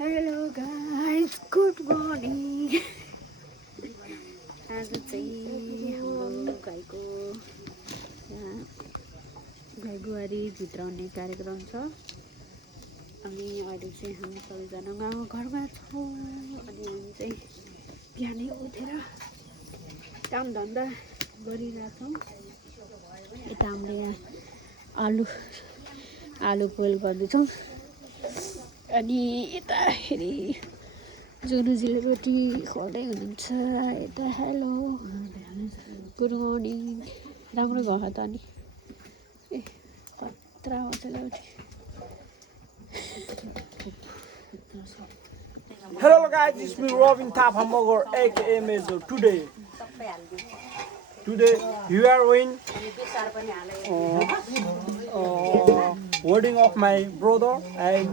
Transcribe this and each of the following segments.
Hello guys good morning आज चाहिँ हाम्रो गाईको यहाँ गाई गुहारी भित्राउने कार्यक्रम छ अनि अहिले चाहिँ हामी सबैजना गाउँ घरमा छौँ अनि हामी चाहिँ बिहानै उठेर काम धन्दा गरिरहेछौँ। यता हामीले यहाँ आलु बोइल गर्दैछौँ अनि यताखेरि जुनुजीले रोटी खुवाउँदै हुनुहुन्छ। यता हेलो गुड मर्निङ राम्रो भयो त अनि ए खतरा आउँछ रोटी। Hello guys, it's me Robin Taphamogor aka Mezo. Today you are in wedding of my brother and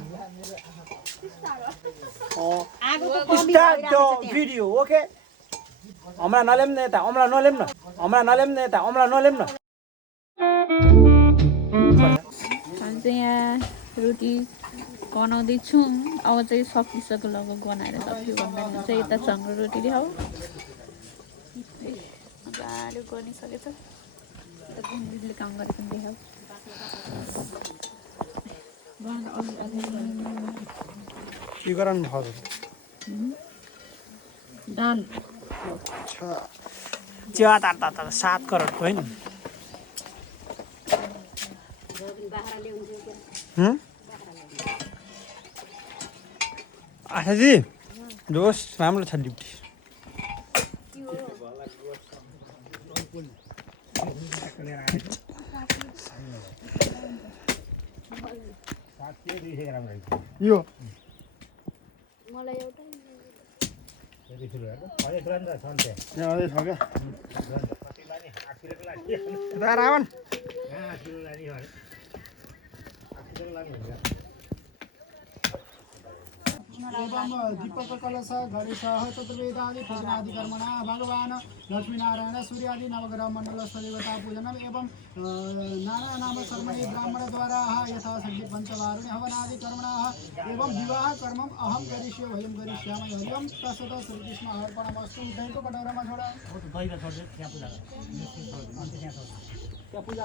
start the video, okay? Omla nalem neta, omla nalem na, omla nalem neta, omla nalem na. रोटी बनाउँदैछु अब चाहिँ सकिसक्यो लगभग बनाएर सक्यो भन्दा चाहिँ यता सँग रोटी ल्याऊ मजाले बनिसकेछ। दिदीले काम गरेको देखाऊ के गराउनु भयो दाल ज्यादा त 7 करोडको हैन आशाजी दोस्त राम्रो छ ड्युटी यो मलाई एउटा रावण दीपक कलश गणेशः चतुर्वेदादि पूजनादि कर्मणा भगवान लक्ष्मीनारायण सूर्यादि नवग्रह मंडल देवता पूजनम एवं नाना नाम कर्मणि ब्राह्मण द्वारा यथा शक्ति पंचवारुण्य हवनादि कर्मणा एवं विवाह कर्मम अहम करिष्ये वयम करिष्यामि हरिओम तत्सत श्रीकृष्ण अर्पणमस्तु। दहीको कटोरामा छोडा दहीमा छोड्दे त्यहाँ पूजा क्या पूजा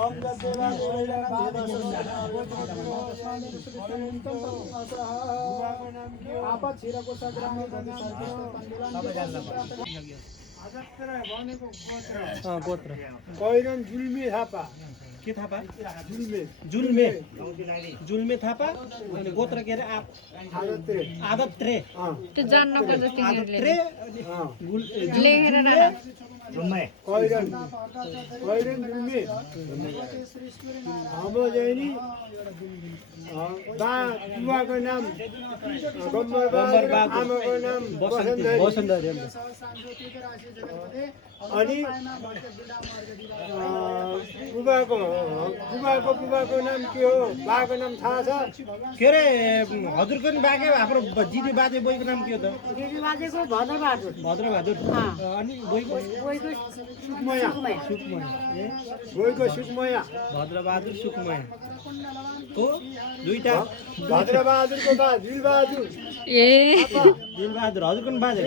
ओम जपदेवा आपत छिरको सग्रामी गोत्र कैरन जुल्मे थापा के थापा जुल्मे जुल्मे थापा अनि गोत्र के अरे आदत रे त्यो जान्न पर्छ तिमीहरूले लेखेर राख कैरन जुल्मे हाम्रो जैनी बुवाको नाम गम्बर आमाको नाम वसुन्धरी अनि बुबाको नाम के हो बाको नाम थाहा छ के अरे हजुरको नि बाके हाम्रो दिदी बाजे बोइको नाम के हो त दिदी बाजेको भद्रबहादुर अनि बोइको सुकमया भद्रबहादुर सुकमया हो दुईटा भद्रबहादुरको बा दिलबहादुर दिलबहादुर हजुरको नि बाजे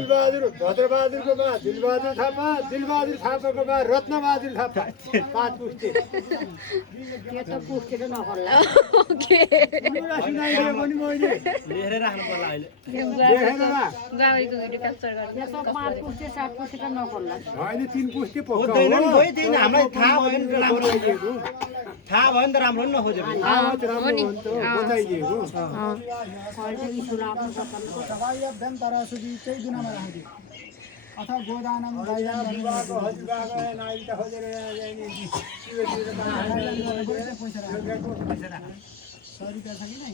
भद्रबहादुरको बा दिलबहादुर थापाको बा रत्नबहादुर थापा 5 पुस्ते त्यो त पुस्तेर नखर्ला सुनाइदिए पनि मैले लेखेर राख्नु पर्ला अहिले गाईको भिडियो क्याप्चर गर्नु त्यो त 5 पुस्ते 7 पुस्ते त नखर्ला होइन 3 पुस्ते हुँदैन नि गयो त्यही हामीलाई थाहा भयो नि राम्रो थाहा भयो नि त राम्रो नि नखोजेको बताइदिएको कहिले इस्यु लाग्नु सक्दैन अभ्यम तरासुदी चाहिँ दुनामा राखिदियो अथवा गोदानम गाईदान सरिका छ कि नै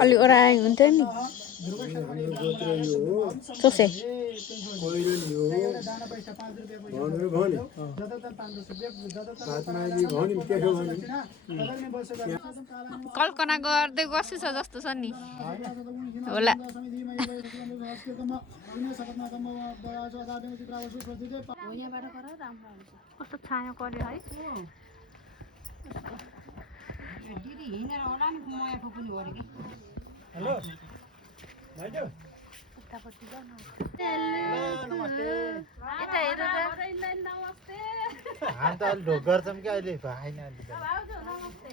अलि ओराइ हुन्थ्यो नि सोसे दाना पैसा 5 रुपैयाँ पैसा भन्नु भने जताततै 500 रुपैयाँ जताततै साथमाजी भने के हो भने कलरले बसेको कल्पना गर्दै बसेछ जस्तो छ नि होला कस्तो छाया पर्यो है दिदी हिँडेर होला नि मया फुकुनी हो अरे कि हेलो भाइजू यता हेर हामी त अलि ढोक गर्छौँ कि अहिले भएन अलि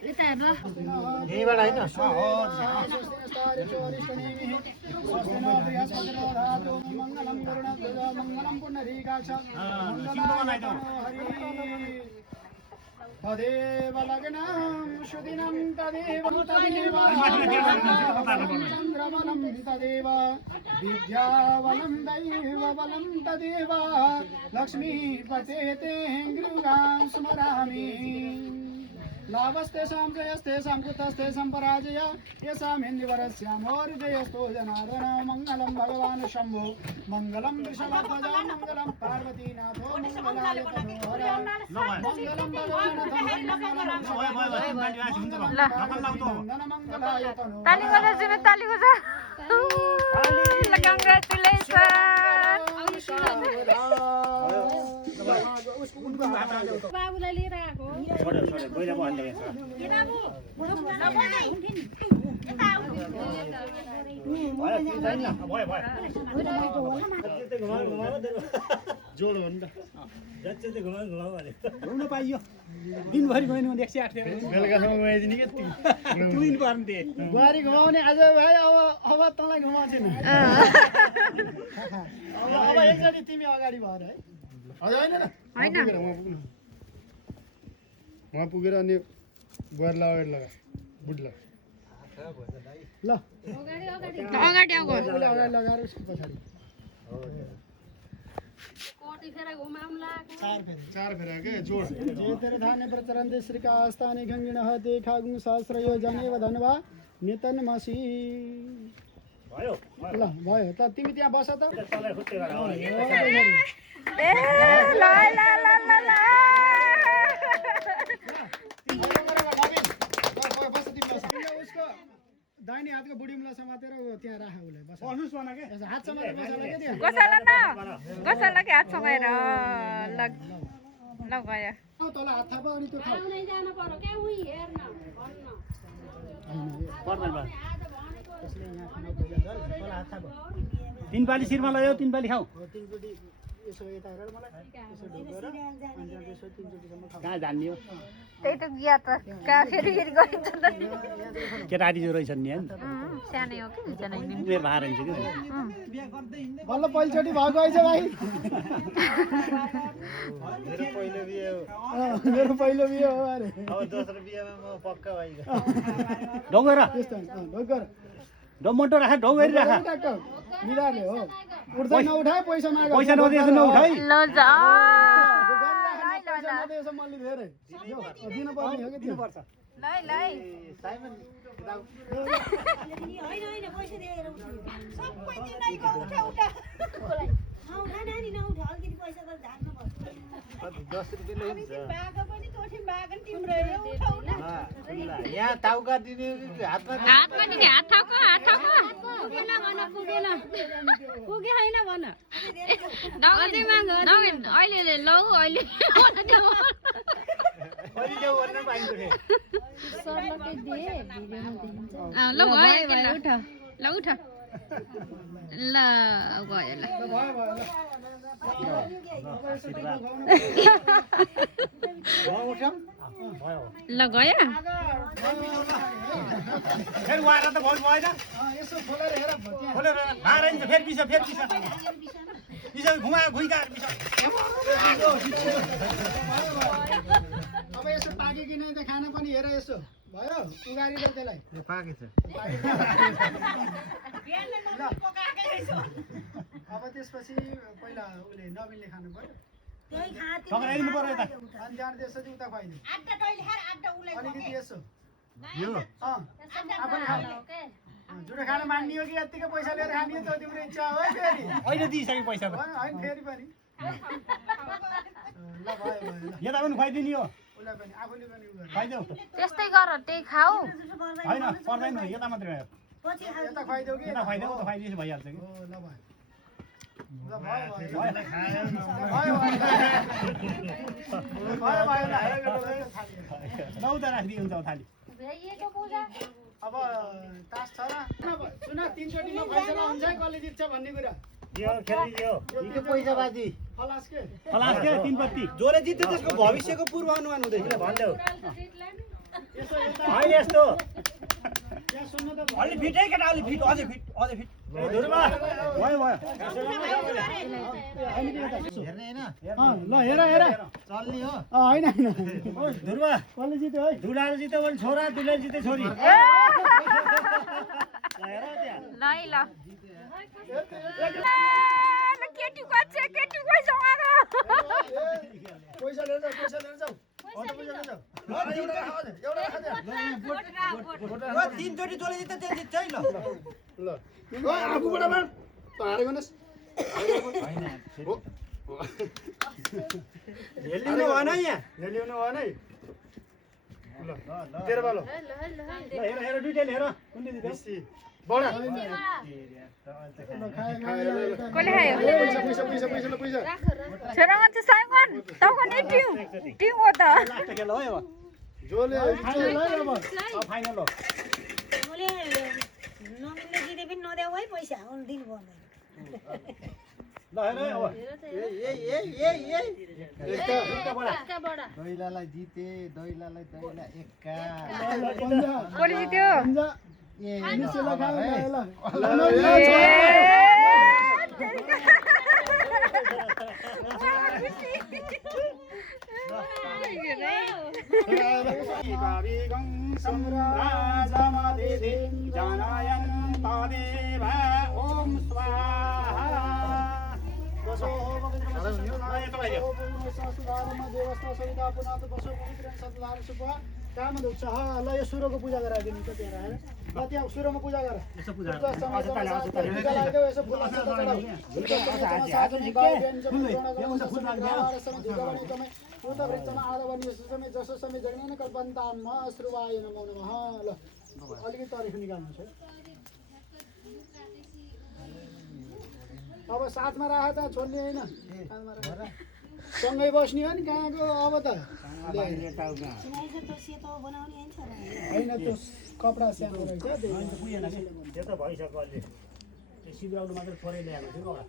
यता हेर यहीँबाट होइन तदेव लग्नं सुदिनं तदेव चन्द्रबलं तदेव विद्याबलं दैवबलं तदेव लक्ष्मीपते ते गृहां स्मरामि लाभस्तेषां जयस्तेषां कुतस्तेषां पराजय येषां हिन्दिवरस्यामोर्जयस्तो जनार्दन मङ्गलं भगवान् शम्भो मङ्गलं वृषभध्वज मङ्गलं पार्वतीनाथो मङ्गलाय तनोहर मङ्गलं मङ्गलाय तनोहर ताली बजा जुमे ताली बजा ल कङ्ग्रेचुलेसन बाबुलाई लिएर आएको जोड हो नि त घुम्न पाइयो दिनभरि गएन भने 108 फेर बेलुकासम्म गइदिने के टुइन पर्ने थिए बुहारी घुमाउने आज भाइ अब तँलाई घुमाउँछिन अब एकचोटि तिमी अगाडि भएर है हजुर होइन र होइन उहाँ पुगेर अनि बुहारी अगाडि लगा बुढलाई ल अगाडि आऊ उसले अगाडि लगाएर उसको पछाडि कोटी फेर घुमाउला चार फेरा के जोड जे तेरे धान्य प्रचरन्ते श्रीकास्तानि गङ्गिणः देखागुं सहस्रयो जनेव धनवा नितन्मसि भयो ल भयो त तिमी त्यहाँ बस त तँलाई खुट्टे गरेर ए ल ल ल ल ल उसको दाहिने हातको बुढी मुला समातेर त्यहाँ राख उसलाई बस पल्नुस् भन के हात समातेर बस के त्यहाँ गोसाला न गोसाला के हात समाएर ल ल गयो तल हात थाप अनि त्यो खाऊ आउनै जानु पर्यो क्या उही हेर्न भन्न पर्दैन बा त्यसले यहाँ खानु खोजेछ तल हात थाप 3 पाली शिरमा लयो 3 पाली खाऊ तिनचोटि यसो यता हेरेर मलाई यसो ढोकेर अनि त्यहाँ त्यसो तिनचोटिसम्म खाऊ कहाँ जान्ने हो त्यही त गिया त कहाँ फेरि गरिन्छ त केटारी जो रहेछन् नि हैन सानै हो कि सानै नि उमेर भएर हुन्छ कि बल्ल पहिलोचोटि भएको आइछ भाइ मेरो पहिलो बिहे हो मेरो पहिलो बिहे हो अरे अब दोस्रो बिहेमा म पक्का भइगयो ढोगेर त्यस्तो ढोकर डमोटो राख ढोगेर राख मिलाले हो उठ्दै नउठाए पैसा माग पैसा नदिए नउठाइ ल जा मैले धेरै दिनु पर्ने हो कि दिनु पर्छ ल ल साइमन होइन होइन पैसा दिएर सबै दिनैको उठा उठा नउठा नानी नउठा अलिकति पैसा त झार्नु पर्छ 10 रुपैयाँ हामी चाहिँ बाघ पनि तोठी बाघ पनि तिम्रो उठा उठा यहाँ ताउ काटिदिने हातमा हातमा नि हात थाको पुगेन भन पुगेन पुगे होइन भन अझै माग अहिले लौ अहिले अहिले देऊ गर्न पाइन्छ के ल भयो उठ ल उठ ल गयो ल भयो भयो ल गयो फेरि वारा त भयो भएन यसो खोलेर हेर त्यहाँ खोलेर भार नि फेरि पिस पिस घुमा घुइका पिस अब यसो पाके कि नै त खाना पनि हेर यसो भयो उगारी त त्यसलाई पाकेछ अब त्यसपछि पहिला उसले नबिनले खानु पर्यो ठक्राइदिनु पर्यो यता अनि जाँड त्यसपछि उता खुवाइदिनु अलिकति यसो यो आफूले खाऊ जुठो खाना मान्ने हो कि यत्तिकै पैसा लिएर खाने हो त्यो तिम्रो इच्छा हो फेरि अहिले दिइसक्यो पैसा त होइन फेरि पनि ल भयो भयो ल यता पनि खुवाइदिने हो उसलाई पनि आफूले पनि उ गर्नु खुवाइदेऊ त्यस्तै गर त्यही खाऊ होइन पर्दैन यता मात्रै हो पछि यता खुवाइदेऊ कि यता खुवाइदेऊ त खुवाइदिएपछि भइहाल्छ कि ल भयो ल भयो भयो भयो। ल उता राखिदिए हुन्छ थाली अब तास छ र सुन 3 चोटीमा फैसला हुन्छ है कसले जित्छ भन्ने कुरा पैसा बाजी खलास के खलास के 3 पत्ती जसले जित्यो त्यसको भविष्यको पूर्वानुमान हुँदैछ भन्देऊ यसो यता होइन यस्तो यहाँ सुन्नु त अलि फिट है केटा अलि फिट अझै फिट धुर्मा भयो भयो ल हेर हेर चल्ने हो होइन होइन धुर्मा कसले जित्यो है दुलाले जित्यो भने छोरा दुलाले जित्यो छोरी हेर त्यहाँ लै ल पैसा लिएर जाऊ जाऊ अन्त पैसा लिएर जाऊ एउटा राख ल 3 चोटी जसले जित्यो त्यो जित्छ है ल ल आफूबाट मार हारेको नस् हेलिनु भएन यहाँ ल्याउनु भएन है ल तेरो पालो ल हेर हेर दुईटैले हेर कुन चाहिँ जित्यो बेसी बडा कसले खायो पैसा पैसा पैसा पैसा ल पैसा छोरा मान्छे साइमन तको नि टिम हो त लास्ट खेल हो अब जोले फाइनल हो मैले नमिल्ने जिते पनि नदेऊ है पैसा उन दिनु पर्दैन ल हेर अब दैलालाई जिते दैलालाई दैला एक्का कसले जित्यो निसेला खाऊ ल विगं सम्राजमदिति जनायन् तदेव ॐ स्वाहा ल यो सुरोको पूजा गराइदिनु त त्यहाँ ल त्यहाँ सुरोमा पूजा गर यसो पूजा जसो समय जग्ने कल्पन्ताम श्रुवाय नमो नमः ल अलिकति तारिख निकाल्नु छ अब साथमा राख त छोड्ने होइन सँगै बस्ने हो नि कहाँको अब त सेतो बनाउने होइन छोरा होइन त्यो कपडा स्याहार्नु रहेछ त्यो त भइसक्यो अलि त्यो सिब्राउनु मात्र थोरै ल्याएको थियो एउटा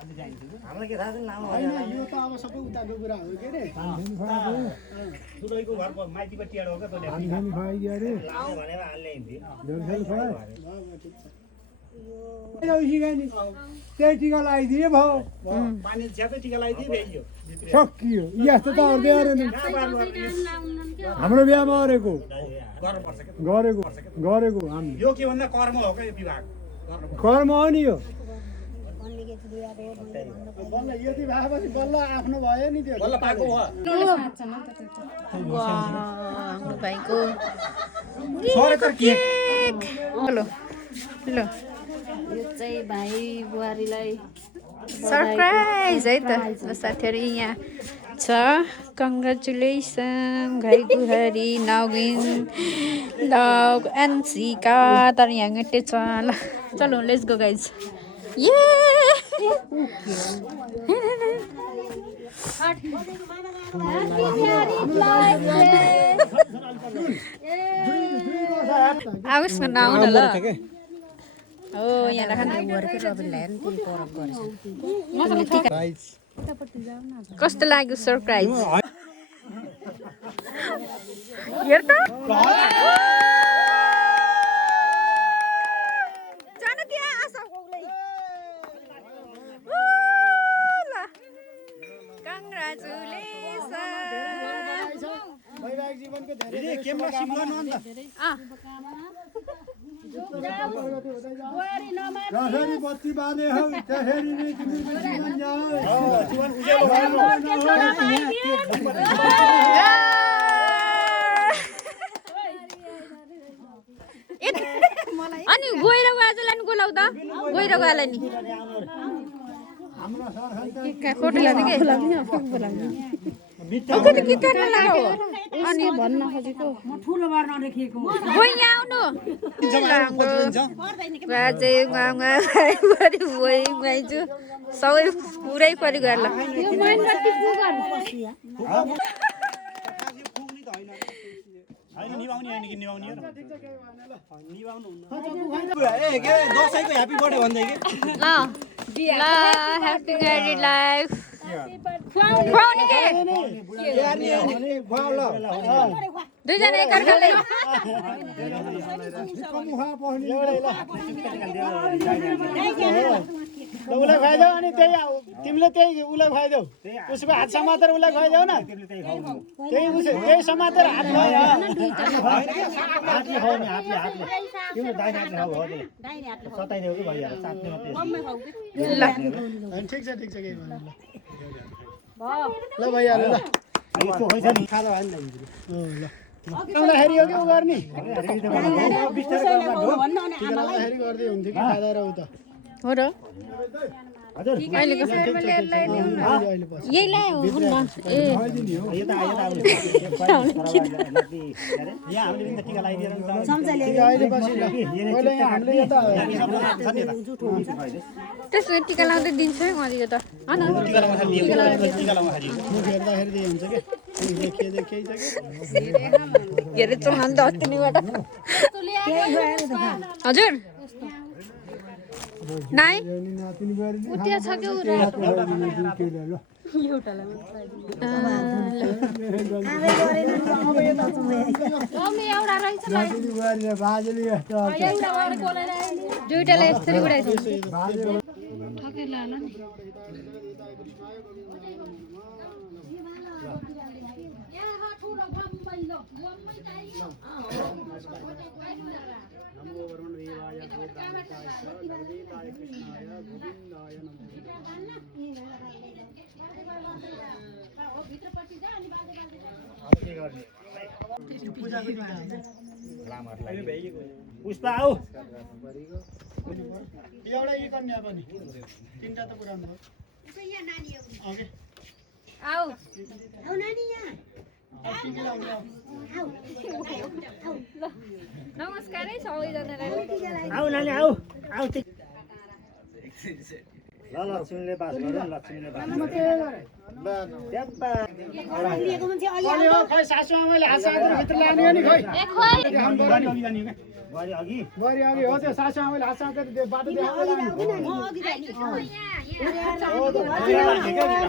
अलि जाइन्छ हामीलाई के थाहा छैन लामो होइन यो त अब सबै उताको कुरा हो के दुलैको घर माइतीपट्टि हो क्या तैँले लामो भनेर हाल्ने त्यही टिका लगाइदिए भयो पानी छ्यापै टिका लगाइदिए भ्याइयो सकियो यस्तो त अर्कै अरे नि कहाँ बार्नु हाम्रो बिहामा गरेको गर्नुपर्छ क्या गरेको हामी यो के भन्दा कर्म हो क्या यो विभाग गर्नुपर्छ कर्म हो नि यो बल्ल यति भएपछि बल्ल आफ्नो भयो नि त्यो बल्ल पाएको हो हाम्रो भाइको हेलो ल यो चाहिँ भाइ बुहारीलाई सरप्राइज है त ल साथीहरू यहाँ छ कङ्ग्रेचुलेसन भाइ बुहारी नवीन लभ एन्सिका तर यहाँ गट्टे छ ल चलो लेट्स गो गाइज ये आओस् न आउन ल हो यहाँ राख कस्तो लाग्यो सरप्राइज हेर त जान त्यहाँ आशा गौलै ल कङ्ग्रेचुलेसन वैवाहिक जीवनको धेरै दिदी केममा सिम्लन हो नि त जसरी बत्ती बाले हौ त्यसरी नै तिमी जीवन जाऊ जीवन उज्यालो भयो अनि गएर आजलाई नि बोलाउ त गएर गएलाई नि फोटो लाग्यो के कति के गर्न लाग्यो अनि भन्न खोजेको म ठुलो बार नदेखिएको खोइ यहाँ आउनु गाजे गाउँगा परि भइ गाइजु सबै पुरै परि गएर ल यो माइनरटी पुगन हैन निभाउने हैन कि निभाउने हो निभाउनु ए के दशैंको ह्यापी बर्थडे भन्दै के ल ह्यापी बर्थडे लाइफ खुवाउने के दुईजना एकअर्काले उसलाई खुवाइदेऊ अनि त्यही तिमीले त्यही उसलाई खुवाइदेऊ उसको हात समातेर उसलाई खुवाइदेऊ न त्यही समातेर हात ठिक छ केही ल भइहाल्यो ल आउँदाखेरि हो कि उ गर्ने गर्दै हुन्थ्यो कि खाँदा र उता हो र अहिलेको फ्यामिलीहरूलाई यही ल्यायो हुन्न ए त्यसो टिका लाउँदै दिन्छ है उहाँले त होइन के अरे चौहान त अस्तिनीबाट हजुर नाइ उतिया छ कि दुईटाले यसरी उडाइदिन्छ ठकेर लान नि पुष्पा आऊ एउटा यी कन्या पनि तीनटा त पुरानो हो आऊ नमस्कार है सबैजनालाई आऊ नानी आऊ आऊ ल लक्ष्मीले बात गर्नु लक्ष्मीले बात खै सासु आमाले हात साथेर भित्र लाने हो नि खै अघि हो त्यो सासु आमाले हात साथेर बाटो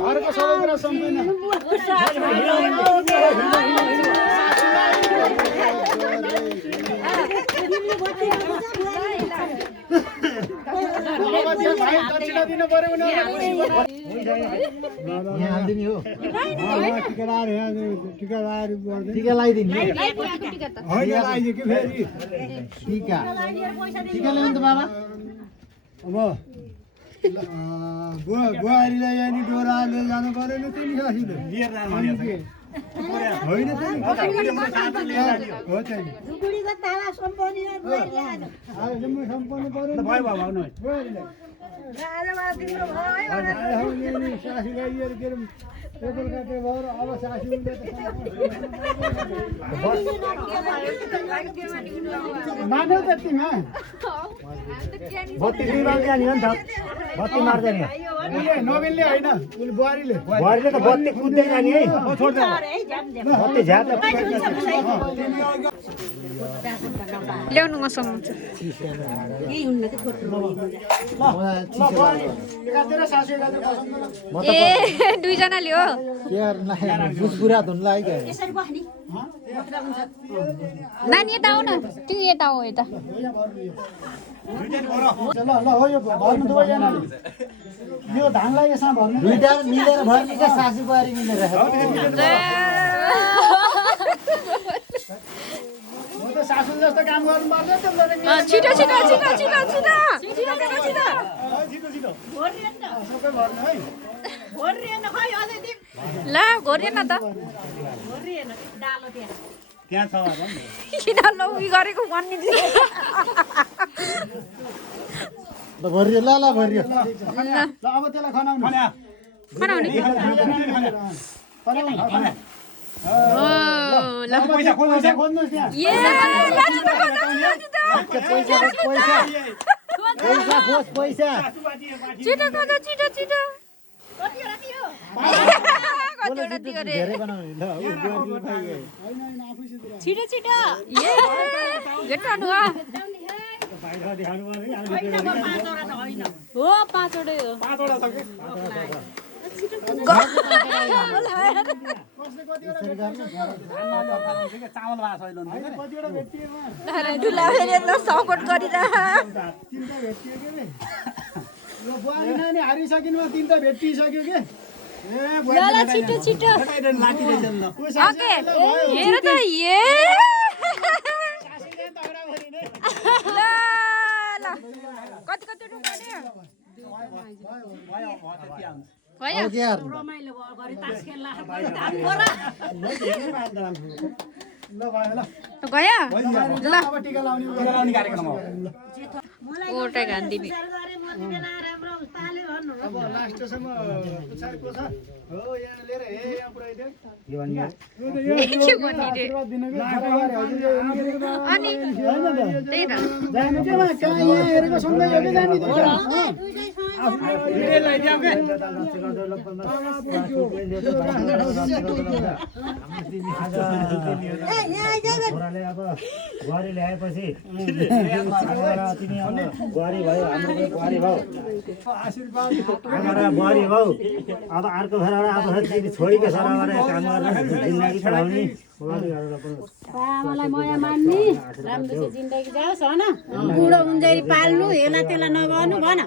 घरको सबै कुरा सम्पूर्ण दक्षिणा दिनु पर्यो टिका लगाइदिने टिका ल्याउनु त बाबा अब बुहारीलाई यहाँ डोराले जानु पर्यो नि होइन सम्पन्न पर्यो अब मान्यो त्यतिमा बत्ती नि त बत्ती मार्दैन नवीनले होइन उसले बुहारीले बुहारीले त बत्ती कुद्दै जाने है बत्ती झ्याप ल्याउनु मसँग ए दुईजना लियो नानी यता आऊ न तिमी यता आऊ यता यो धानलाई यसमा भर्नु दुईटा मिलेर भर्ने क्या सासू बुहारी मिलेर सासू जस्तो काम गर्नु पर्छ छिटो छिटो छिटो छिटो छिटो सबै भर्नु है ला घोरिएन त त्यहाँ छ किन लौ गरेको भन्ने ल भरियो ल भरियो ल अब त्यसलाई खनाउनु बनाउने ल पैसा खोज्नुहोस् त्यहाँ ये पैसा छिटो काका छिटो छिटो कतिवटा दियो कतिवटा दियो रे धेरै बनाउने ल छिटो छिटो ये गेटानु आ हो 5 वटै हो 5 वटा छ कि चामल भएको छैन कतिवटा भेटिएमा ढुला फेरि एकदम सपोर्ट गरिरह तिनटा भेटियो के रे ल बुहारी नानी हारिसकिनु तिनटा भेटिसक्यो के ए ल छिटो छिटो लाठी रहेछ ल ओके हेर त ये ल ल कति कति रुपैयाँ भयो के यार ल भयो ल गयो ल अब टिका लाउने लाउने कार्यक्रम हो ओटा गान्धी विचार गरे म दिने ना राम्रो पाले भन्नु अब लास्टसम्म पुछारको छ हो यहाँ लिएर हे यहाँ पुऱ्याइदियो के गर्ने रे आशीर्वाद दिनु के छोराबारे हजुरले अनि त्यही त जानु के मा कहाँ यहाँ हेरेको सँगै हो कि जानी त भिडियो लगाइदियौ के छोराले अब बुहारी ल्याएपछि तिमी अब बुहारी भयो हाम्रो बुहारी भयो आशीर्वाद आमा बुहारी भयो अब अर्को छोराबाट अब छोरीको छोराबाट काम गरेर जिन्दगी चलाउने बुहारी गरेर आमालाई माया मान्ने राम्रो चाहिँ जिन्दगी जाओस् होइन बुढो हुन्जेरी पाल्नु हेला तेला नगर्नु भन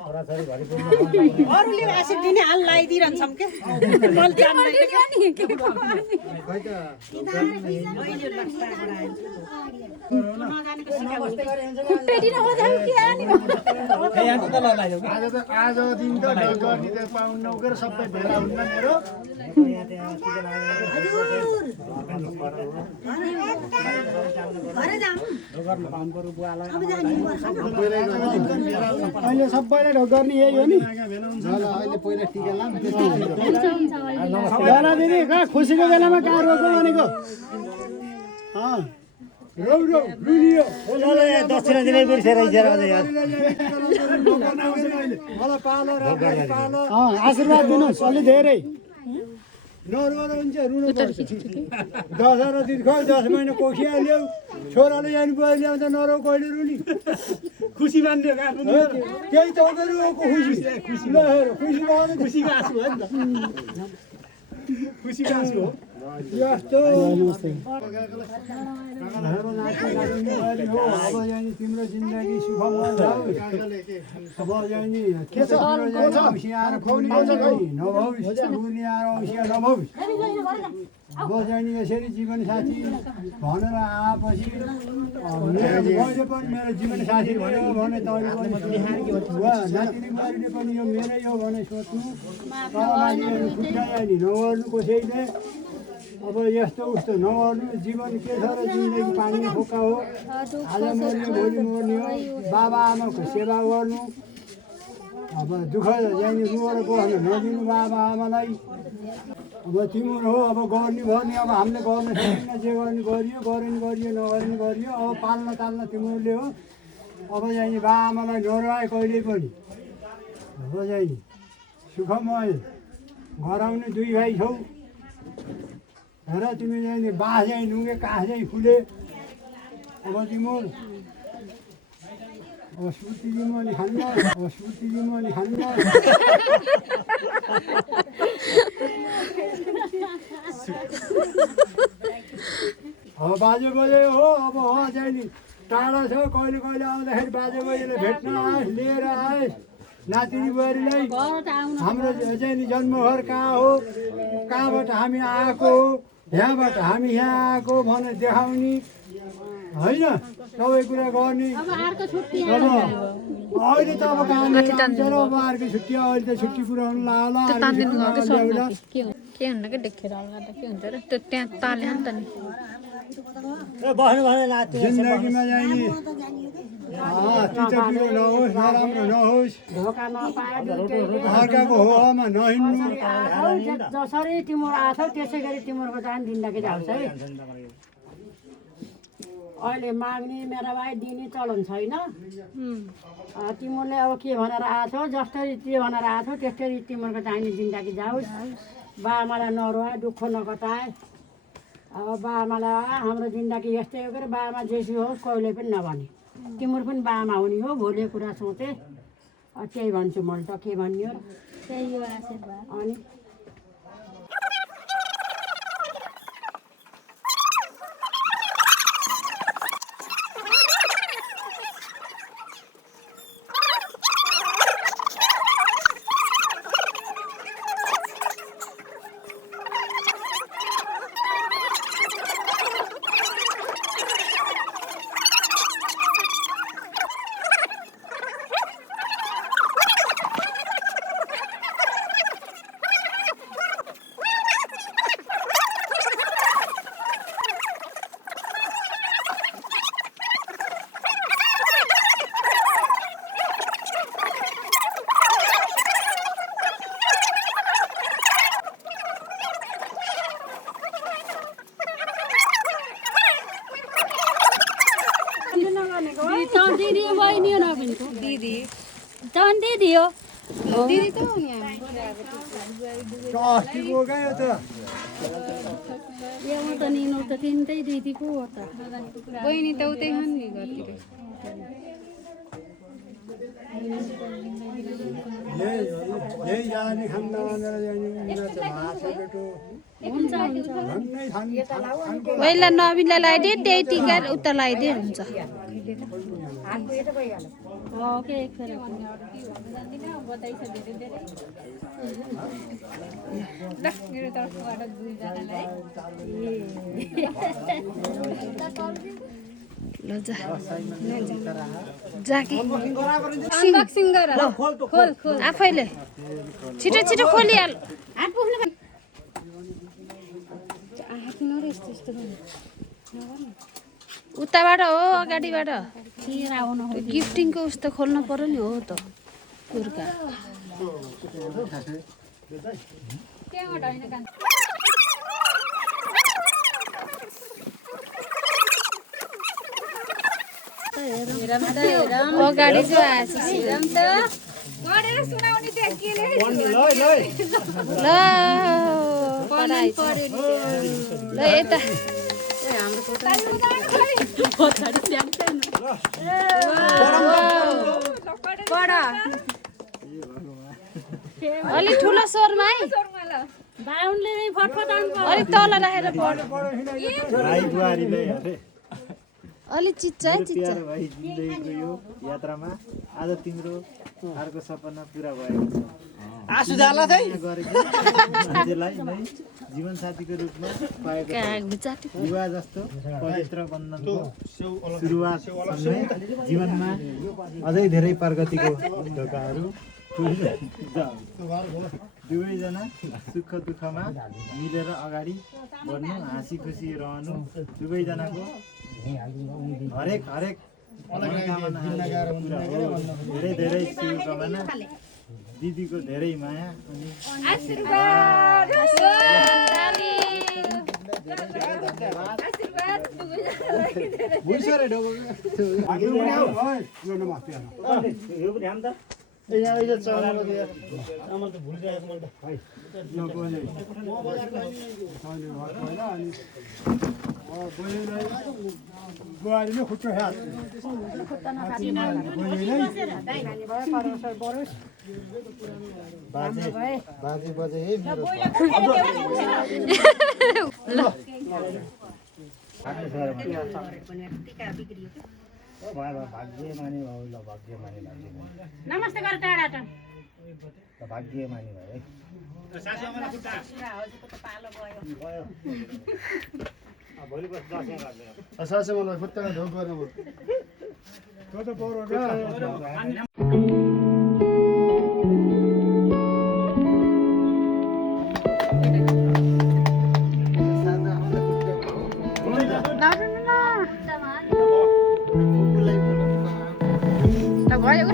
अरूले आशिष दिने हाल लगाइदिइरहन्छौँ के आज दिन त गर्ने त पाउनु नगएर सबै भेला हुन्न मेरो घरे जाऊ अहिले सबैलाई ढोक गर्ने यही हो नि ल अहिले पहिला टिका लाम बेला दिदी कहाँ खुसीको बेलामा कहाँ रोक्नु भनेको रौ रौ रुनियो दक्षिणा दिनै बिर्सेर यार मलाई पालो र पालो आशीर्वाद दिनुहोस् अलि धेरै नरुवार हुन्छ रुनु पर्छ 10 दिन खै 10 महिना कोखिया ल्याऊ छोराले यहाँ बुवा ल्याउँदा नरौ कहिले रुनी खुसी मान्ने आफ्नो त्यही तपाईँहरूको खुसी ल खुसी भयो खुसीको आँसु हो नि त खुसीको आँसु हो यस्तो अब यहाँ तिम्रो जिन्दगी सुखमय जाओस् अब यहाँ के छ होसियार नभओस् दुनियाँ होसियार नभओस् अब चाहिँ यसरी जीवन साथी भनेर आएपछि मैले पनि मेरो जीवन साथी भयो भने तैँले नातिनी बुहारीले पनि यो मेरै हो भने सोध्नु तर मान्छेहरू छुट्यायो नि नगर्नु कसैले अब यस्तो उस्तो नगर्नु जीवन के छ र जिन्दगी पानी फोका हो आज मर्ने भोलि मर्ने हो बाबा आमाको सेवा गर्नु अब दुःख जाने रुएर बस्नु नदिनु बाबा आमालाई अब तिम्रो हो अब गर्ने गर्ने अब हामीले गर्न सकिन्न जे गर्ने गरियो नगर्ने गरियो अब पाल्न ताल्न तिमीहरूले हो अब चाहिँ बा आमालाई नरुवाए कहिले पनि अब चाहिँ सुखमय गराउने दुई भाइ छौ हेर तिमी चाहिँ बाँस चाहिँ नुगे काँस चाहिँ फुले अब तिम्रो अब सुर्ती दिनु अनि खान्न अब बाजे बजे हो अब हो चाहिँ नि टाढा छ कहिले कहिले आउँदाखेरि बाजे बजेले भेट्न आएस् लिएर आएस् नातिनी बुहारीलाई हाम्रो चाहिँ नि जन्मघर कहाँ हो कहाँबाट हामी आएको हो यहाँबाट हामी यहाँ आएको भनेर देखाउने होइन सबै कुरा गर्ने अब अहिले त अब काम अब अर्को छुट्टी अहिले त छुट्टी पुऱ्याउनु लाग्ला के हुन्न कि देखेर गर्दा के हुन्छ र त्यो त्यहाँ ताले नि त नि बस्नु भने नाति जिन्दगीमा जाने चिचा पिरो नहोस् नराम्रो नहोस् धोका नपाए दुईटैले अर्काको होमा नहिँड्नु जसरी टिमुर आछौ त्यसै गरी टिमुरको जान जिन्दगी जान्छ है अहिले माग्ने मेरा भाइ दिने चलन छैन तिमीले अब के भनेर आछौ जसरी के भनेर आछौ त्यसरी तिमीहरूको चाहिने जिन्दगी जाओस् बाआमालाई नरोआ दुःख नकटाए अब बाआमालाई हाम्रो जिन्दगी यस्तै हो कि बाआमा जेसी होस् कहिले पनि नभने तिम्रो पनि बाआमा हुने हो भोलि कुरा सोचे त्यही भन्छु मैले त के भन्ने हो त्यही हो आशीर्वाद अनि दिदी बहिनी नबिनको दिदी झन् दिदी हो दिदी त हो नि अस्तिको गयो त यहाँ त निनो त तिनटै दिदी पो हो त बहिनी त उतै हुन् नि घरतिर यही जाने खान्न भनेर हुन्छ हुन्छ पहिला नबिनलाई लगाइदिए त्यही टिका उता लगाइदिए हुन्छ के एक फेर ल मेरो तर्फबाट दुईजनालाई ल जा जाके अनबक्सिङ गर खोल खोल आफैले छिटो छिटो खोलिहाल हात पुग्नु उताबाट हो अगाडिबाट लिएर आउनु गिफ्टिङको उस्तो खोल्नु पर्यो नि हो त कुर्का अगाडि चाहिँ ल यता अलिक ठुलो स्वरमा है बाहुनले नै फटफट अलिक तल राखेर पढ अलिक चिच्चा है चिच्चा भाइ जिन्दगीको यो यात्रामा आज तिम्रो अर्को सपना पुरा भएको छ आँसु जाला चाहिँ गरेको मान्छेलाई नै जीवनसाथीको रूपमा पाएको विवाह जस्तो पवित्र बन्धनको सुरुवात सँगै जीवनमा अझै धेरै प्रगतिको ढोकाहरू दुवैजना सुख दुःखमा मिलेर अगाडि बढ्नु हाँसी खुसी रहनु दुवैजनाको हरेक मनोकामनाहरू पुरा हो धेरै धेरै शुभकामना दिदीको धेरै माया अनि बुहारीले खुट्टो हात बाजे बाजे है मेरो भाग्य माने भाउ ल भाग्य माने नमस्ते गर टाढा भाग्य माने भाइ भोलि बस दसैँ लाग्दैन सासै मलाई खुट्टामा ढोक गर्नु त परो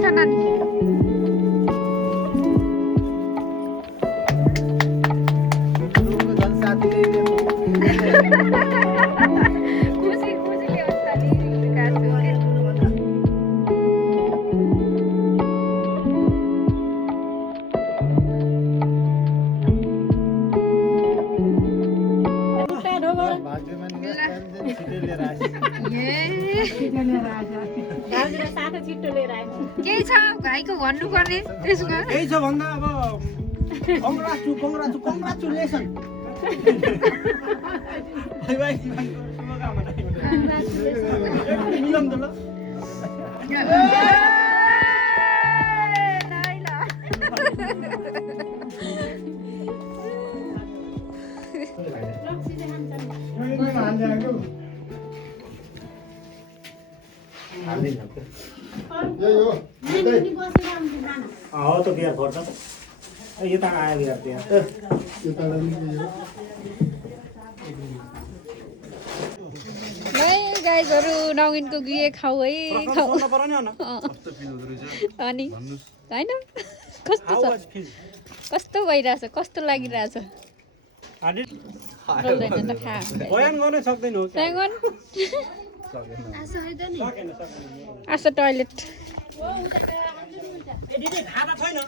नानी खुसी खुसीले हुन्छ नि काट्छु केही छ भाइको भन्नुपर्ने त्यसमा केही छ भन्दा अब कङ्ग्रेचुलेसन मिलाउँ त ल हो त बिहार पर्छ यता आयो बिहार त्यहाँ गाइजहरू नौगिनको गुहे खाऊ है खाऊ अनि होइन कस्तो छ कस्तो भइरहेछ कस्तो लागिरहेछ बोल्दैन त खा बयान गर्नै सक्दैन हो स्याङ्गन आशा टोइलेट दिदी खाँदा छैन